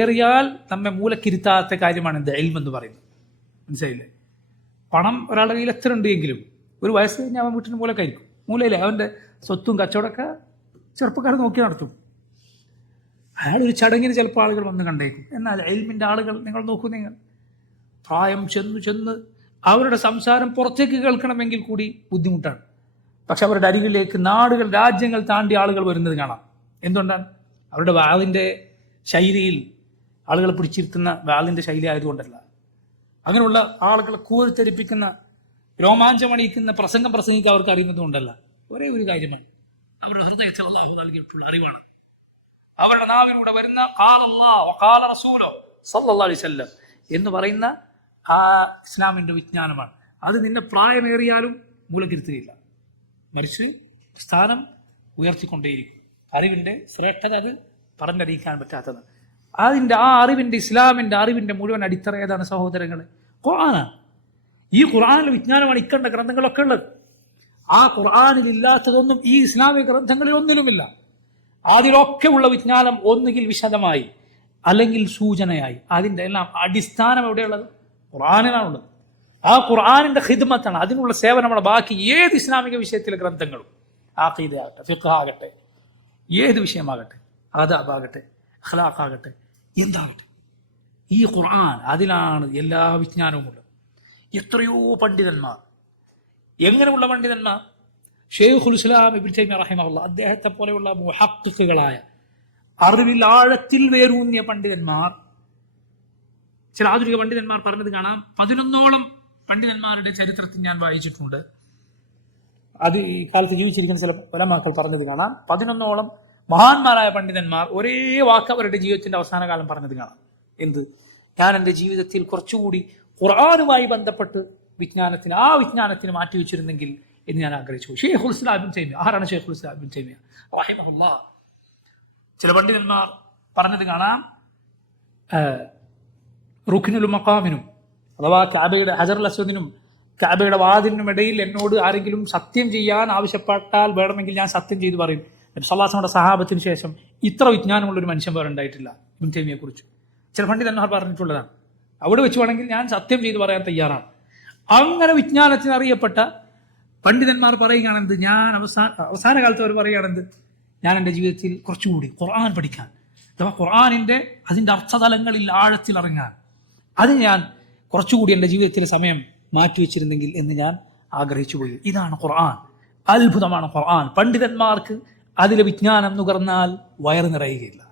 ഏറിയാൽ നമ്മെ മൂലക്കിരുത്താത്ത കാര്യമാണ് എന്ത് ഇൽമ് എന്ന് പറയുന്നത്. മനസ്സിലായില്ലേ? പണം ഒരാളുടെ കയ്യിൽ എത്ര ഉണ്ട് എങ്കിലും ഒരു വയസ്സ് കഴിഞ്ഞാൽ അവൻ വീട്ടിന് മൂലക്കായിരിക്കും. മൂലയില്ലേ? അവൻ്റെ സ്വത്തും കച്ചവടമൊക്കെ ചെറുപ്പക്കാർ നോക്കി നടത്തും. അയാളൊരു ചടങ്ങിന് ചിലപ്പോൾ ആളുകൾ വന്ന് കണ്ടേക്കും. എന്നാൽ ഇൽമിൻ്റെ ആളുകൾ നിങ്ങൾ നോക്കൂ, നിങ്ങൾ പ്രായം ചെന്ന് അവരുടെ സംസാരം പുറത്തേക്ക് കേൾക്കണമെങ്കിൽ കൂടി ബുദ്ധിമുട്ടാണ്. പക്ഷെ അവരുടെ അരികിലേക്ക് നാടുകൾ രാജ്യങ്ങൾ താണ്ടി ആളുകൾ വരുന്നത് കാണാം. എന്തുകൊണ്ടാണ്? അവരുടെ വാളിൻ്റെ ശൈലിയിൽ ആളുകളെ പിടിച്ചിരുത്തുന്ന വാളിൻ്റെ ശൈലി ആയതുകൊണ്ടല്ല. അങ്ങനെയുള്ള ആളുകളെ കൂരിത്തരിപ്പിക്കുന്ന രോമാഞ്ചമണിയിക്കുന്ന പ്രസംഗം പ്രസംഗിക്കാൻ അവർക്ക് അറിയുന്നത് കൊണ്ടല്ല. ഒരേ ഒരു കാര്യമാണ്, അവരുടെ ഹൃദയത്തെ അല്ലാഹു നൽകിയിട്ടുള്ള അറിവാണ്. അവരുടെ നാവിലൂടെ വരുന്ന ഖാല അല്ലാഹു വഖാല റസൂലു സല്ലല്ലാഹു അലൈഹി വസല്ലം എന്ന് പറയുന്ന ആ ഇസ്ലാമിൻ്റെ വിജ്ഞാനമാണ്. അത് നിന്നെ പ്രായമേറിയാലും മൂലക്കിരുത്തുകയില്ല, മറിച്ച് സ്ഥാനം ഉയർത്തിക്കൊണ്ടേയിരിക്കും. അറിവിൻ്റെ ശ്രേഷ്ഠത അത് പറഞ്ഞറിയിക്കാൻ പറ്റാത്തത്. അതിൻ്റെ ആ അറിവിൻ്റെ, ഇസ്ലാമിൻ്റെ അറിവിൻ്റെ മുഴുവൻ അടിത്തറ ഏതാണ് സഹോദരങ്ങളെ? ഖുർആനാണ്. ഈ ഖുർആനിൽ വിജ്ഞാനമാണ് ഇക്കണ്ട ഗ്രന്ഥങ്ങളൊക്കെ ഉള്ളത്. ആ ഖുർആനിൽ ഇല്ലാത്തതൊന്നും ഈ ഇസ്ലാമിക ഗ്രന്ഥങ്ങളിൽ ഒന്നിലുമില്ല. അതിലൊക്കെ ഉള്ള വിജ്ഞാനം ഒന്നുകിൽ വിശദമായി അല്ലെങ്കിൽ സൂചനയായി. അതിൻ്റെ എല്ലാം അടിസ്ഥാനം എവിടെയുള്ളത്? ഖുർആനിലാണുള്ളത്. ആ ഖുർആനിൻ്റെ ഖിദ്മത്താണ്, അതിനുള്ള സേവനമാണ് ബാക്കി ഏത് ഇസ്ലാമിക വിഷയത്തിലെ ഗ്രന്ഥങ്ങളും. ആഖീദയാകട്ടെ, ഫിഖ് ആകട്ടെ, ഏത് വിഷയമാകട്ടെ, ആദാബാകട്ടെ, അഖ്ലാഖാകട്ടെ, എന്താകട്ടെ, ഈ ഖുർആൻ അതിലാണ് എല്ലാ വിജ്ഞാനവുമുള്ളത്. എത്രയോ പണ്ഡിതന്മാർ, എങ്ങനെയുള്ള പണ്ഡിതന്മാർ? ഷെയ്ഖുൽ ഇസ്ലാം ഇബ്നു തൈമിയ്യ റഹിമഹുല്ലാഹ്, അദ്ദേഹത്തെ പോലെയുള്ള മുഹഖ്ഖിഖുകളായ അറിവിൽ ആഴത്തിൽ വേരൂന്നിയ പണ്ഡിതന്മാർ, ചില ആധുനിക പണ്ഡിതന്മാർ പറഞ്ഞത് കാണാം. 11ഓളം പണ്ഡിതന്മാരുടെ ചരിത്രത്തിൽ ഞാൻ വായിച്ചിട്ടുണ്ട്. അത് ഈ കാലത്ത് ജീവിച്ചിരിക്കുന്ന ചില ഉലമാക്കൾ പറഞ്ഞത് കാണാം. 11ഓളം മഹാന്മാരായ പണ്ഡിതന്മാർ ഒരേ വാക്ക് അവരുടെ ജീവിതത്തിന്റെ അവസാന കാലം പറഞ്ഞത് കാണാം. എന്ത്? ഞാൻ എൻ്റെ ജീവിതത്തിൽ കുറച്ചുകൂടി ഖുർആനുമായി ബന്ധപ്പെട്ട് ആ വിജ്ഞാനത്തിന് മാറ്റിവെച്ചിരുന്നെങ്കിൽ എന്ന് ഞാൻ ആഗ്രഹിച്ചു. ഷെയ്ഖുൽ ഇസ്ലാം ഇബ്നു തൈമിയ്യ. ആരാണ് ഷെയ്ഖുൽ ഇസ്ലാം ഇബ്നു തൈമിയ്യ റഹിമഹുല്ലാഹ്? ചില പണ്ഡിതന്മാർ പറഞ്ഞത് കാണാം, റുക്നുൽ മഖാമിനും അഥവാ കഅബയുടെ ഹജറുൽ അസ്വദിനും കഅബയുടെ വാതിലിനും ഇടയിൽ എന്നോട് ആരെങ്കിലും സത്യം ചെയ്യാൻ ആവശ്യപ്പെട്ടാൽ വേണമെങ്കിൽ ഞാൻ സത്യം ചെയ്തു പറയും. നബി സല്ലല്ലാഹു അലൈഹി വസല്ലം സഹാബത്തിന് ശേഷം ഇത്ര വിജ്ഞാനമുള്ളൊരു മനുഷ്യൻ വേറെ ഉണ്ടായിട്ടില്ല ഇബ്നു തൈമിയ്യയെ കുറിച്ച് ചില പണ്ഡിതന്മാർ പറഞ്ഞിട്ടുള്ളതാണ്. അവിടെ വെച്ച് വേണമെങ്കിൽ ഞാൻ സത്യം ചെയ്തു പറയാൻ തയ്യാറാണ്. അങ്ങനെ വിജ്ഞാനത്തിന് അറിയപ്പെട്ട പണ്ഡിതന്മാർ പറയുകയാണെന്ത്, ഞാൻ അവസാന കാലത്ത് അവർ പറയുകയാണെന്ത്, ഞാൻ എൻ്റെ ജീവിതത്തിൽ കുറച്ചുകൂടി ഖുർആൻ പഠിക്കാൻ, അഥവാ ഖുർആനിൻ്റെ അതിൻ്റെ അർത്ഥതലങ്ങളിൽ ആഴത്തിൽ ഇറങ്ങാൻ, അത് ഞാൻ കുറച്ചുകൂടി എൻ്റെ ജീവിതത്തിലെ സമയം മാറ്റിവെച്ചിരുന്നെങ്കിൽ എന്ന് ഞാൻ ആഗ്രഹിച്ചു പോയി. ഇതാണ് ഖുർആൻ. അത്ഭുതമാണ് ഖുർആൻ. പണ്ഡിതന്മാർക്ക് അതിലെ വിജ്ഞാനം നുകർന്നാൽ വയറ് നിറയുകയില്ല.